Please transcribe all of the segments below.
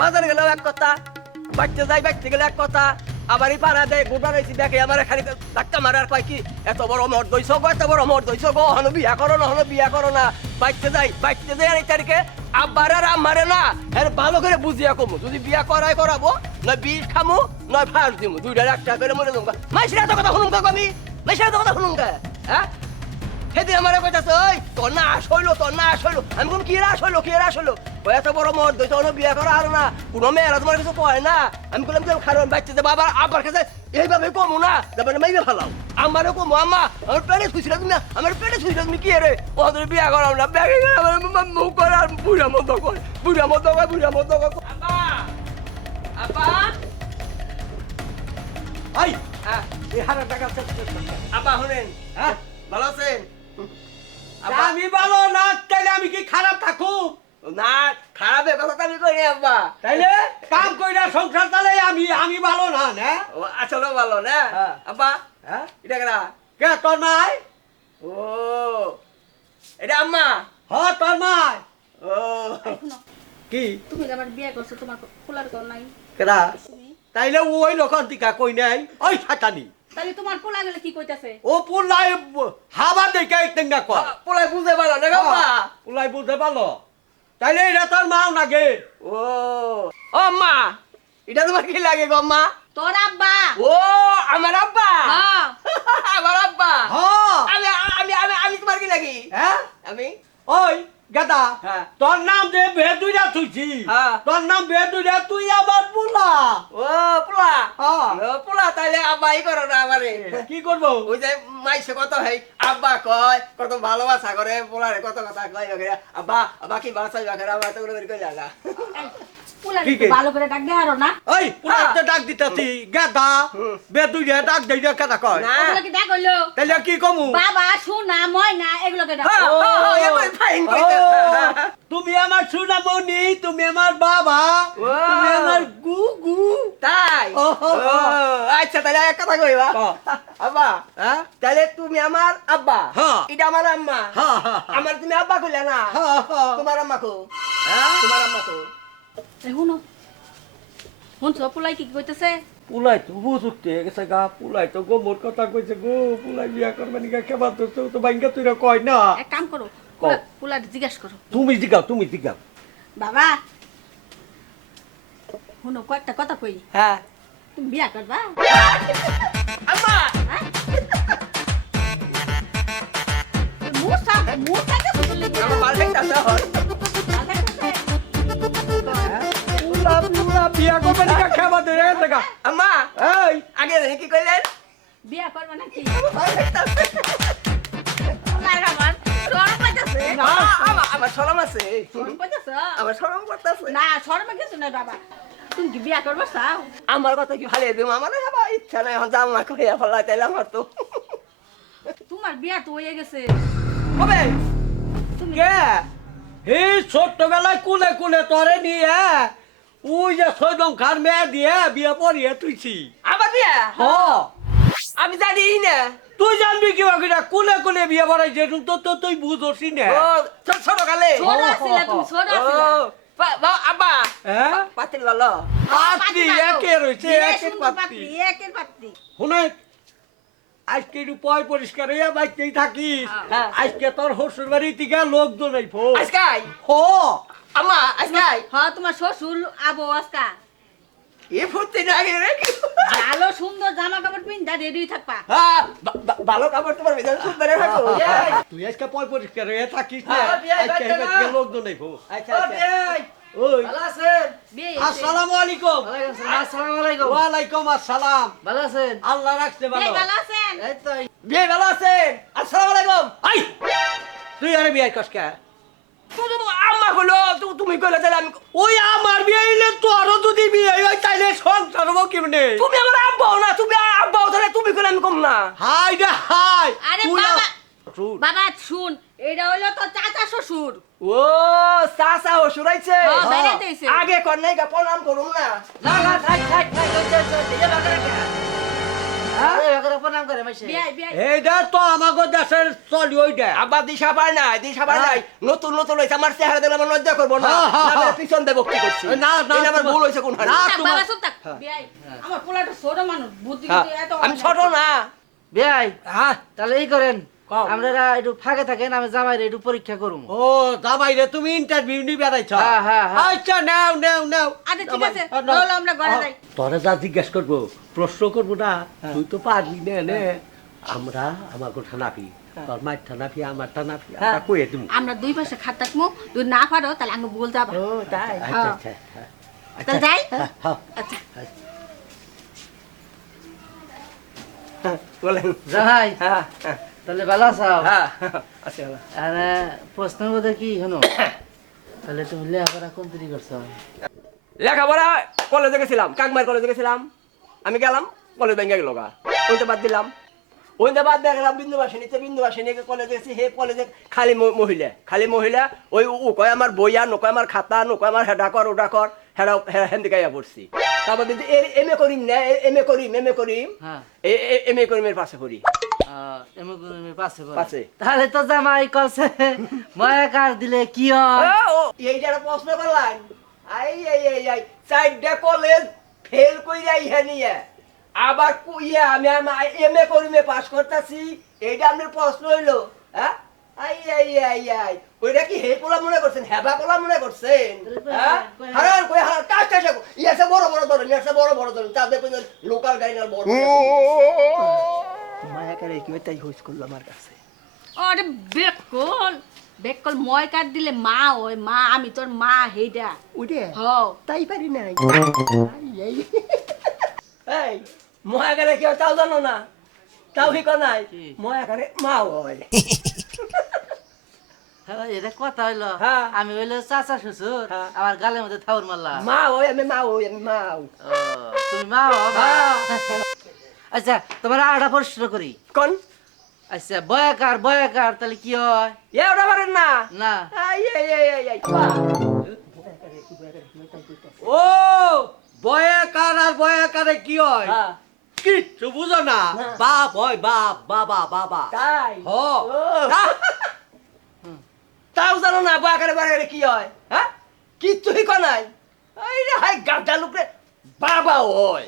বাজারে গেলেও এক কথা বাচ্চা যাই বাচ্চা গেলে এক কথা। আবার এই পাড়া দেয় গোটা রয়েছি, দেখে আমার খালি ধাক্কা মারার কয় কি, এত বড় মর দইছ গো, এত বড় মর দইছ গো হনো বিয়া করো না হনো বিয়া করো না। বাচ্চা যাই বাচ্চা যাই এই তারিখে আব্বার আর আম্মারে না, এর ভালো করে বুঝিয়া কমু। যদি বিয়া করাই করাবো, নয় বিষ খামু, নয় ফাঁস দিমু। দুইটার একটা করে মরে দেবো মাইসিরা তো কথা শুনুন আমি, মাইসিরা তো কথা শুনুন হ্যাঁ? সেদিন আমার কইতাছে, ওই, তোর না আস হইল, তোর না আস হইল। আমি কোন কি রাস হইল, কি রাস হইল? এত বড় মর দই তোর বিয়ে করা আর না। কোনো মেয়েরা তোমার কিছু কয় না। আমি বললাম যে খারাপ বাচ্চা যে বাবা আবার কাছে এইভাবে কমু না। তারপরে মাইবে ফেলাও। আমারও কমু আম্মা আমার পেটে ছুঁছিল তুমি আমার পেটে ছুঁছিল তুমি কি রে? ওদের বিয়ে করাও না ব্যাগে আমার মুখ করে আর বুড়া মতো করে বুড়া মতো করে বুড়া মতো করে। আব্বা আব্বা। আই হ্যাঁ। এই হাজার টাকা আব্বা শুনেন। হ্যাঁ? ভালো আছেন? আমি ভালো না তাইলে আমি কি খারাপ থাকু না খারাপের কথা তো আমি কই নাই আব্বা। তাইলে কাম কইরা সংসার চালাই আমি আমি ভালো না না? ও আসলে ভালো না? হ্যাঁ। আব্বা হ্যাঁ? এটা কেনা কে তোর নাই ও এটা আম্মা। হ তোর নাই ও। কি? তুমি আমার বিয়ে করছ তোমার পোলার কর নাই। কেডা? তুমি? তাইলে ওই লোকন টিকা কই নাই? ওই ছাতানি তাহলে তোমার পোলা গেলে কি কইতাছে? ও পুলাই হাবা দেখে টেঙ্গা কর পোলাই বুঝতে পারো না পুলাই বুঝতে পারল। তাইলে এটা তোর মাও নাগে। ও। ও মা এটা তোমার কি লাগে গো মা? তোর আব্বা। ও আমার আব্বা? হ্যাঁ আমার আব্বা। আমি আমি আমি তোমার কি লাগি? হ্যাঁ? আমি? ওই গাদা হ্যাঁ। তোর নাম যে বেদুইরা তুইছি হ্যাঁ। তোর নাম বেদুইরা তুই আমার পুলা। ও পোলা? হ্যাঁ। ও পোলা তাইলে আব্বাই করো না আমারে। কি করব? ওই যে মাইসে কত হেই আব্বা কয় কত ভালোবাসা করে পোলারে কত কথা কয় আব্বা আব্বা কি ভাষা আব্বা তো করে কই লাগা পোলা কি ভালো করে ডাক দে আরও না। ওই পুলাতে ডাক দিতেছি গাদা হুম। বেদুইরা ডাক দেই কেটা কয়? না। কি ডাক হইল? তাইলে কি কমু? বাবা ময়না এগুলোকে ডাক। ও, হ্যাঁ, ফাইন কইতে। তুমি আমার সুনামনি তুমি আমার বাবা তুমি আমার গুগু। তাই? আচ্ছা তাহলে এক কথা কইবা। আব্বা হ্যাঁ? তাহলে তুমি আমার আব্বা? হ্যাঁ। এটা আমার আম্মা। আমার তুমি আব্বা কইলা না। তোমার আম্মা কো? হ্যাঁ? তোমার আম্মা কো? শুনো। শুনছো পোলাই কি কইতেছে? পুলাই তো বুঝুকতে গেছে গা পুলাই তো গো মোর কথা কইছে গো পুলাই বিয়া করবে নিকা কেবা তো তো তো বাইঙ্গা তুই কয় না? এক কাম করো পোলা পোলা জিজ্ঞাসা করো। তুমি জিগাও তুমি জিগাও। বাবা শুনো কয়েকটা কথা কই। হ্যাঁ। তুমি বিয়া করবা? আম্মা! হ্যাঁ? মুসা মুসা কে আমার বিয়া করবে নিকা কেবা দে রে আম্মা! এই। আগে কি কইলেন। বিয়া করবা নাকি? ভালো লাগতাছে আমার শরম আমার শরম করতেছে না শরমে কিছু নাই বাবা। তুমি কি বিয়া করবা চাও? আমার কথা কি ভালো দিম? আমার আবার ইচ্ছা নাই এখন জামা কইয়া ফেলা তাইলে আমার তো। তোমার বিয়া তো হয়ে গেছে। কবে? তুমি কে? হে ছোট্টবেলায় কুলে কুলে তরে নিয়ে ওই যে সৈদম খান মেয়ে দিয়ে বিয়ে পড়িয়ে তুইছি। আবার বিয়া? হ। আমি জানি না। তুই জানবি কি বাকিটা কুলে কুলে বিয়ে পড়াইছে তো তো তুই বুঝছি না ও ছোট ছোট কালে ছোট আছিলা তুমি ছোট আব্বা হ্যাঁ পাতিল লালো পাত্রী একে। শুনে আজকে একটু পয় পরিষ্কার হইয়া বাইতেই থাকিস হ্যাঁ। আজকে তোর শ্বশুর বাড়ি থেকে লোকজন হো হ্যাঁ তোমার শ্বশুর আবো আজকা এ ফুটতে না ভালো সুন্দর জামা কাপড় পিন্ধা রেডি থাকবা। হ্যাঁ ভালো কাপড় তোমার ভিতরে সুন্দর থাকো তুই আজকে পয় পরিষ্কার থাকিস না। আজকে এই আচ্ছা আচ্ছা। ওই। ভালো আছেন? আসসালামু আলাইকুম। আসসালামু আলাইকুম। ওয়ালাইকুম আসসালাম। ভালো আছেন? আল্লাহ রাখছে ভালো। ভালো আছেন? এই তো। বিয়ে ভালো আছেন? আসসালামু আলাইকুম। আই! তুই আরে বিয়ে তুমি কইলো তু- তুমি কইলে তাহলে আমি ওই আমার বিয়ে হইলে তোরও যদি বিয়ে হয় তাইলে সংসার হব কেমনে তুমি আমার আব্বাও না তুমি আব্বাও তাহলে তুমি কইলে আমি কম না হাই রে হাই আরে বাবা। বাবা শুন এটা হলো তো চাচা শ্বশুর ও হ্যাঁ, বেড়াতে আইছে। আগে কর নাই গা প্রণাম করুম না না না থাক থাক থাক এইটা তো আমাকে দেশের চলি ওইটা আব্বা দিশা পায় নাই দিশা পায় নাই। নতুন নতুন হয়েছে আমার চেহারা দিলে আমার লজ্জা করব না। হ্যাঁ, হ্যাঁ, হ্যাঁ। আমি পিছন দেবো কি করছি। না, না, আমার ভুল হয়েছে কোন? না, থাক, তোমার- বাবা চুপ থাক। আমার পোলাটা ছোট মানুষ বুদ্ধি হ্যাঁ, এত আমি ছোট না। ভাই হ্যাঁ। তাহলে এই করেন। আমরা একটু ফাঁকে থাকেন আমি জামাই একটু পরীক্ষা করুম। ও দাবাই রে তুমি ইন্টারভিউ নি বেড়াইছ হ্যাঁ, হ্যাঁ, হ্যাঁ। আচ্ছা নাও নাও নাও। আচ্ছা ঠিক আছে। তাহলে আমরা ঘরে যাই। তোরা যা জিজ্ঞেস করব প্রশ্ন করব না তুই তো পারবি না নে। আমরা আমার ঠানাপি তোর মায়ের ঠানাপি আমার ঠানাপি আমরা কয়ে দিব আমরা দুই পাশে খাট থাকব তুই না পারো তাহলে আমি বল যাবা। ও তাই। আচ্ছা আচ্ছা হ্যাঁ। আচ্ছা তাহলে যাই। হ্যাঁ, হ্যাঁ। আচ্ছা। বলেন। হ্যাঁ হ্যাঁ, তাহলে ভালো হ্যাঁ ভালো। আর প্রশ্নের মধ্যে কি তাহলে তুমি লেখাপড়া তৈরি করছ। লেখাপড়া কলেজে গেছিলাম কাকমার কলেজে গেছিলাম। আমি গেলাম কলেজ ব্যাংকে গেল গা। ওইটা বাদ দিলাম। ওইটা বাদ দিয়ে গেলাম বিন্দুবাসিনীতে বিন্দুবাসিনী কলেজে গেছি হে কলেজে খালি মহিলা। খালি মহিলা ওই ও কয় আমার বইয়া নকয় আমার খাতা নকয় আমার হেডা কর কর হেডা হেন্দিকাইয়া পড়ছি। তারপর কিন্তু এম এ করিম না M A Karim M A করিম হ্যাঁ। এম এ করিমের পাশে করি। এমন পাশে করে। পাশে। তাহলে তো জামাই কলছে মায়া কার দিলে কি হয়? এই যারা প্রশ্ন করলাম। আই এই এই এই চারটা কলেজ ফেল কইরা ইহা নিয়ে আবার আমি এম এ করিমে পাস করতেছি এইটা আপনার প্রশ্ন হইল হ্যাঁ? আই আই আই আই। ওইটা কি হে পোলা মনে করছেন? হেবা পোলা মনে করছেন? হ্যাঁ? হারান কই হারান? কাজ কাজ ইয়াসে বড় বড় ধরেন ইয়াসে বড় বড় ধরেন তাদের কোনো লোকাল বড়। মায়া করে কি তাই হইস করল আমার কাছে? আরে বেকল বেকল মই কাট দিলে মা ওই মা আমি তোর মা হেইডা। উঠে হ। তাই পারি নাই। এই মহাগারে কেউ তাও জানো না? তাও ঠিক নাই? কি? মহাগারে মা হ্যাঁ, এটা কথা হইল। হ্যাঁ। আমি হইল চাচা শ্বশুর হ্যাঁ। আমার গালের মধ্যে থাউর মারলাম মা হয় আমি মা হই আমি মা তুমি মা আচ্ছা তোমার আরেকটা প্রশ্ন করি। কোন? আচ্ছা বয়াকার বয়াকার তাহলে কি হয়? এ ওটা পারেন না। না। ও বয়াকার আর বয়াকারে কি হয়? হ্যাঁ, কিচ্ছু বুঝো না। বাপ হয় বাপ বাবা বাবা তাই? ও। তাও জানো না বাগারে বাগারে কি হয়? হ্যাঁ? কিচ্ছুই নাই। এই রে হাই গাদা লোক রে। বাবা হয়।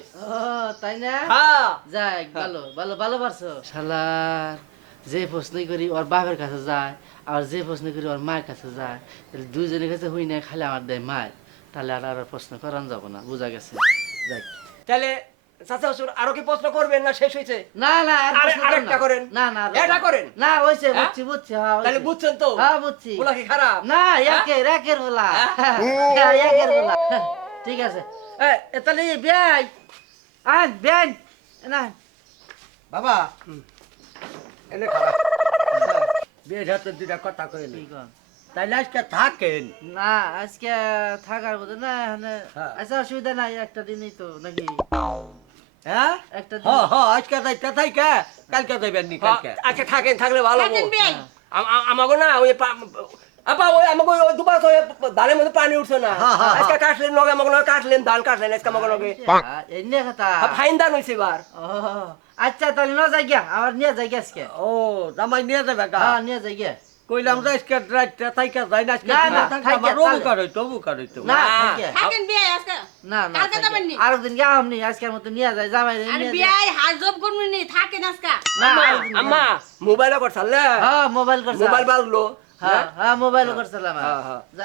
তাই না? হ্যাঁ। যাই ভালো ভালো ভালো পারছ। শালার যে প্রশ্ন করি ওর বাপের কাছে যায় আর যে প্রশ্ন করি ওর মায়ের কাছে যায় তাহলে দুইজনের কাছে হই না খালি আমার দেয় মায়। তাহলে আর আর প্রশ্ন করান যাব না বোঝা গেছে। যাই তাহলে চাচা শ্বশুর আরও কি প্রশ্ন করবেন না শেষ হয়েছে? না না আর আরে- প্রশ্ন করো আরেকটা করেন। না না এটা করেন। না হইছে হ্যাঁ? বুঝছি বুঝছি হ্যাঁ তাহলে বুঝছেন তো? হ্যাঁ বুঝছি। বলা কি খারাপ? না হ্যাঁ? একের একের বলা হ্যাঁ? হ্যাঁ, একের বলা ঠিক আছে। এ, এ তাহলে বেয়াই। আন বেন না। বাবা এনে খারাপ। বিয়ে হাতে দুটা কথা কইলি ঠিক তাইলে আজকে থাকেন? না আজকে থাকার মতো না হ্যাঁ। আচ্ছা অসুবিধা নাই একটা দিনই তো নাকি? হ্যাঁ? একটা দিন। হ হ আজকে যাইতে থাইকে কালকে যাইবেন নি কালকে? আচ্ছা থাকেন থাকলে ভালো হব। থাকেন বিয়াই আম- আম- আমাকে না ওই পা- আপা ওই আমাকে ওই দুবার তো ওই ধানের মধ্যে পানি উঠছে না। হ্যাঁ, হ্যাঁ, আজকে কাটলেন নগে আমাকে নগে কাটলেন ধান কাটলেন আজকে আমাকে নগে এনে কথা। ফাইন ধান হয়েছে এবার। ও আচ্ছা তাহলে ন যাই গিয়া আমার নিয়ে যাই গিয়া আজকে। ও জামাই নিয়ে যাবে গা। হ্যাঁ নিয়ে যাই গিয়া কইলাম যে আজকে রাইতে থাইকে যাই না আজকে না, না, আমার তাহলে। উপকার হইতো উপকার হইতো না না। থাকেন বিয়াই আজকে? না না কালকে যাবেন নি? আরেকদিন গিয়া আমনি আজকের মতো নিয়ে যাই জামাই আরে যাই। হাজব করবি নি থাকেন আজকে। না আম্মা। আম্মা হ্যাঁ মোবাইল মোবাইল বাজলো। হ্যাঁ হ্যাঁ? মোবাইল করছিলাম।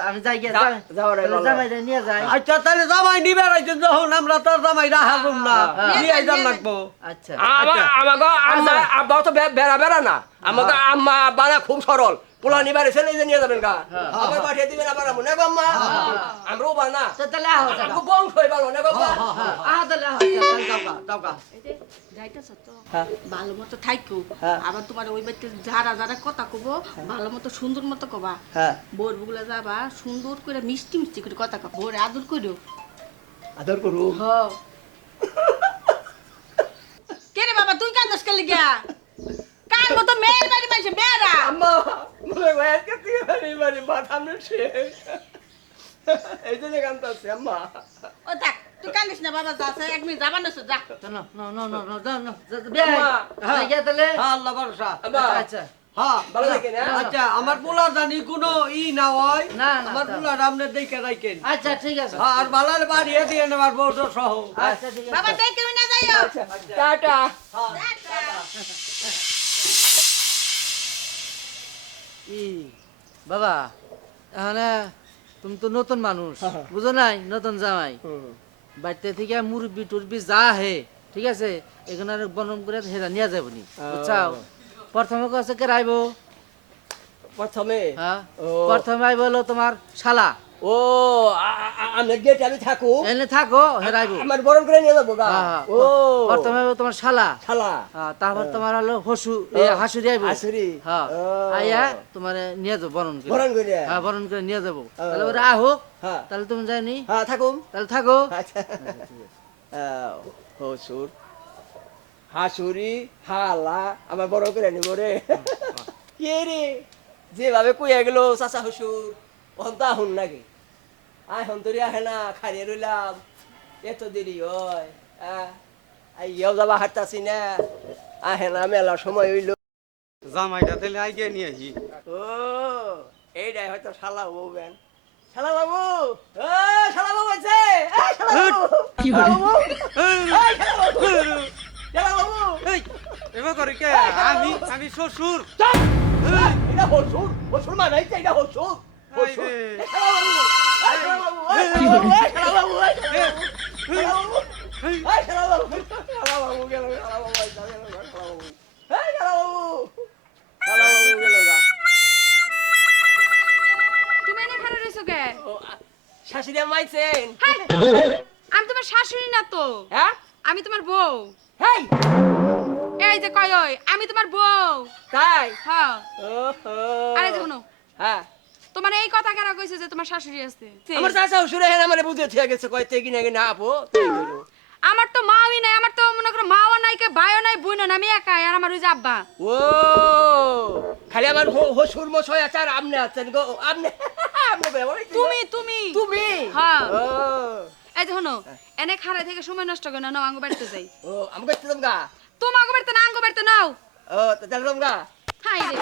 আমি যাই গিয়া জামাই- রে, তাহলে ভালো। জামাই নিয়ে যাই। আচ্ছা তাহলে জামাই নিবে রাইছেন যখন আমরা তো জামাই রাহারুম না। হ্যাঁ। নিয়ে যান লাগবো। আচ্ছা। আমা- আমাকে আম্মা আব্বা তো বেড়া বেড়া না। আমাকে আম্মা আব্বা খুব সরল। পোলা নিবার এসে নিয়ে নিয়ে যাবেন গা। আবার পাঠিয়ে দিবেন আবার মনে গো আম্মা আমরাও বা না। তাহলে আহ যাও বংশ হয়ে ভালো না? আহ তাহলে আহ তো। হ্যাঁ। ভালো মতো থাইকো। হ্যাঁ। আবার তোমার ওই বাড়িতে যারা যারা কথা কব ভালো মতো সুন্দর মতো কবা। হ্যাঁ। বোর বুগুলা যাবা সুন্দর করে মিষ্টি মিষ্টি করে কথা কব বোর আদর করো আদর করু কে রে বাবা তুই কান্দস কে লিগা কান মতো মেয়ের বাড়ি। মাইছে মেয়েরা আম্মা মনে হয় আজকে তুই বাড়ি বাড়ি মাথা শেষ। এই জন্য কান্তাছে আম্মা। ও থাক তুই কান্দিস না বাবা যা আছে, এক মিনিট যাবার না যা। No no no no no no no বিয়া হ্যাঁ। তাহলে। হ্যাঁ আল্লাহ ভরসা। আচ্ছা হ্যাঁ হ্যাঁ? আচ্ছা আমার পোলার জানি কোনো ই না হয়। আমার পোলার আপনি দেখে রাখেন। আচ্ছা ঠিক আছে। হ্যাঁ, আর বালার বাড়িয়ে দিয়ে নেবার বউটা সহ আচ্ছা ঠিক আছে। বাবা দেখে না যাইও। টাটা। ই বাবা এখানে তুমি তো নতুন মানুষ বুঝো নাই? নতুন জামাই। বাড়িতে থেকে মুরব্বি টুরবি যা হে ঠিক আছে? এখানে বনম করে হেরা নিয়ে যাব নি বুঝছাও? প্রথমে কাছে কে রাইব? প্রথমে? হ্যাঁ? প্রথমে আইব হলো তোমার শালা। ও আমি গেট আমি থাকু। এনে থাকো হেরাইব আমার বরণ করে নিয়ে যাব গা। হ্যাঁ, ও। প্রথমে আইব তোমার শালা। শালা। হ্যাঁ, তারপর তোমার হলো হসু এ হাসুরি আইব। হাসুরি। হ্যাঁ ও। আইয়া তোমার নিয়ে যাব বরণ করে। বরণ করে। হ্যাঁ বরণ করে নিয়ে যাব। তাহলে ওরা আহো হ্যাঁ। তাহলে তুমি হ্যাঁ থাকুম তাহলে থাকো। আচ্ছা। হসুর। হাসুরি হালা আমার বড় করে নিব রে। কে রে? যেভাবে কইয়া গেল চাচা হসুর। অন্ত আহুন নাকি? আয় হন্তরি আহে না খারিয়ে রইলাম। এত দেরি হয় আইয়াও যাবা হাঁটতাছি না। আহে না মেলা সময় হইল। জামাইটা তাহলে আগে নিয়ে আসি ও এইটাই হয়তো শালা বাবু বেন। শালা বাবু ও শালা বাবু আছে শালা বাবু। বাবু। এবার করে কে? আমি আমি শ্বশুর। এটা হসুর হসুর মানে এই যে এটা হসুর হসুর শাশুড়ি মাইছেন আমি তোমার শাশুড়ি না তো। হ্যাঁ? আমি তোমার বউ। হেই! এই যে কয় আমি তোমার বউ। তাই? হ্যাঁ। আরে দেখুন হ্যাঁ। তোমার এই কথা কারা কইছে যে তোমার শাশুড়ি আছে? আমার চাচা শ্বশুরে হেন আমারে বুঝে থিয়া গেছে কয় তে কিনে কিনে আপো তাই আমার তো মাওই নাই আমার তো মনে করো মাও নাই কে ভাইও নাই বোনও নাই আমি একাই আর আমার ওই যে আব্বা। ও খালি আমার হসুর মশাই আছে আর আমনে আছেন গো আমনে আমনে ব্যবহার তুমি তুমি। তুমি? হ্যাঁ। ও। এই যে শোনো এনে খাড়া থেকে সময় নষ্ট করে না নাও আঙ্গ বাড়িতে যাই। ও আমাকে দিলাম গা? তুমি আঙ্গ বাড়িতে না আঙ্গ বাড়িতে নাও। ও তো দিলাম গা? হাই রে।